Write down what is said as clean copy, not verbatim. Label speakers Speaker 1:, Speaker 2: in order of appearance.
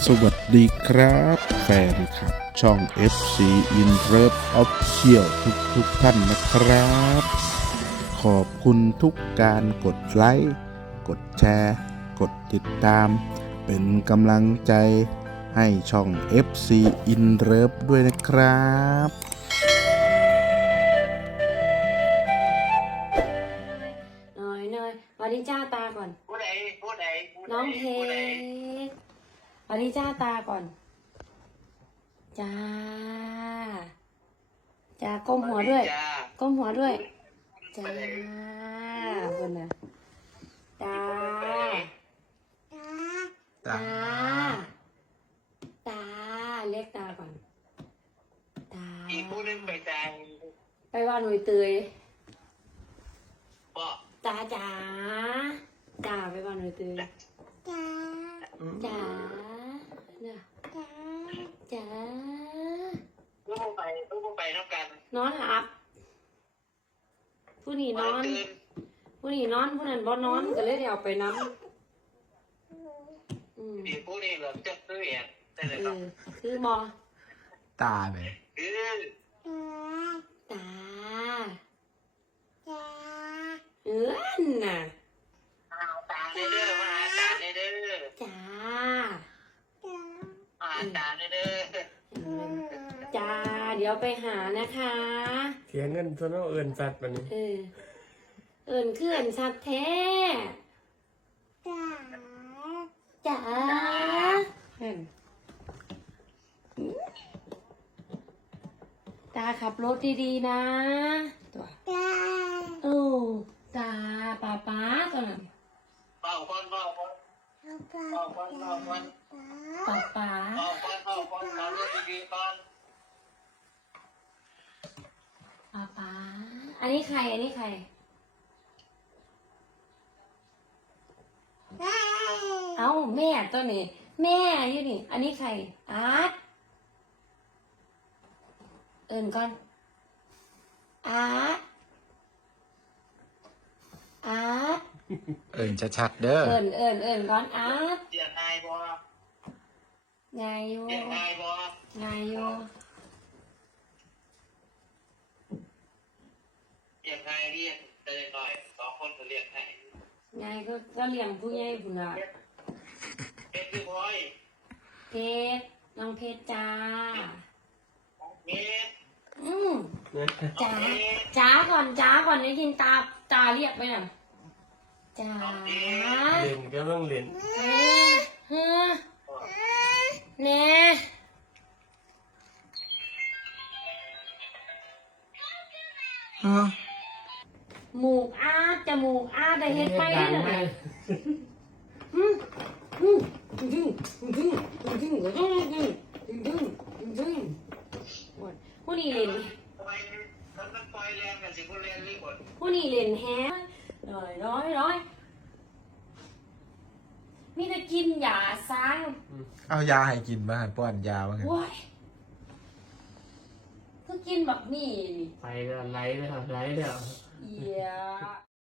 Speaker 1: สวัสดีครับแฟนคลับช่อง FC In Love Official ทุกท่านนะครับ ขอบคุณทุกการกดไลค์กดแชร์กดติดตาม เป็นกำลังใจให้ช่อง FC In Love ด้วยนะครับ
Speaker 2: หน่อยสวัสดีจ้าตาก่อน
Speaker 3: ผู้ใด
Speaker 2: น้องเพชรสวัสดีจ้าตาก่อนจ้าก้มหัวด้วยก้มหัวด้วยจ้าคนน่ะตาเรียกตาก่อนตา
Speaker 3: อีกผู้นึงไปแต่ง
Speaker 2: ไปว่าหนุ่ยเตย
Speaker 3: บอก
Speaker 2: ตาจ๋าไปว่าหนุ่ยเตยจ๋าเนี่ยจ๋า
Speaker 3: ผู้ไปเท่ากัน
Speaker 2: นอนหับผู้นี้นอน
Speaker 3: ตื่น
Speaker 2: ผู้นี้นอนผู้นั้นบ่นอนก็เลยได้เอาไปน้ำ
Speaker 3: อีกผู้นี้เหลือจะซื้อเองได้เลยครับ
Speaker 2: คือบอ
Speaker 4: ตาไหม
Speaker 3: คือ
Speaker 2: ตาเอื้อนน่ะ
Speaker 3: ตาเด้อมาหาตาเด้อ
Speaker 2: จ้า
Speaker 3: มาหาตาเด้อ
Speaker 2: จ้าเดี๋ยวไปหานะคะ
Speaker 4: เสียเงินซะเนาะเอินสัตว์มันนี้
Speaker 2: เอิญคือเอิญสัตว์แท้จ๋าตาขับรถดีๆนะตัวตาป๊าตัวนั้น
Speaker 3: เป่าคนป๊า เราเลือกดีๆก่อน
Speaker 2: ป๊าอันนี้ใครเอ้าแม่ตัวนี้แม่อยู่นี่อันนี้ใครอาร์ตเอิญก่อนอาร์ต
Speaker 4: เอินชัดๆเด้อ
Speaker 2: เอิญก่อนอาร์ต
Speaker 3: เสียงนายบอ
Speaker 2: ไงอยู่
Speaker 3: เสียงนายบอ
Speaker 2: ไงอยู่
Speaker 3: เสียงนายเรียกเตือนหน่อย2 คนเขาเรียกให้
Speaker 2: ไงก็เลี้ยงผู้ใหญ่พุ่นละ
Speaker 3: เป็นคือพลอย
Speaker 2: เพชรน้องเพชรจ้า
Speaker 3: เมธ
Speaker 2: จ้าก่อนได้ยินตาเรียกไปหน่อยจ้า
Speaker 4: เล่นก็ต้องเล่น
Speaker 2: แน่หมูกอาจมูกอาได้เฮ็ดไปได้หน่อยผู้นี้เล่น
Speaker 3: ทำไมมันปล่อยแรงกันสิผู้เรียนรีบหมด
Speaker 2: ผู้นี้เล่นแฮร้อยมีแต่กินยาสร้าง
Speaker 4: เอายาให้กินมาให้ป้อนยามาให้
Speaker 2: ว้ายก็กินแบบนี้นี่
Speaker 4: ไปแล้วไล่แล้ว
Speaker 2: เอีย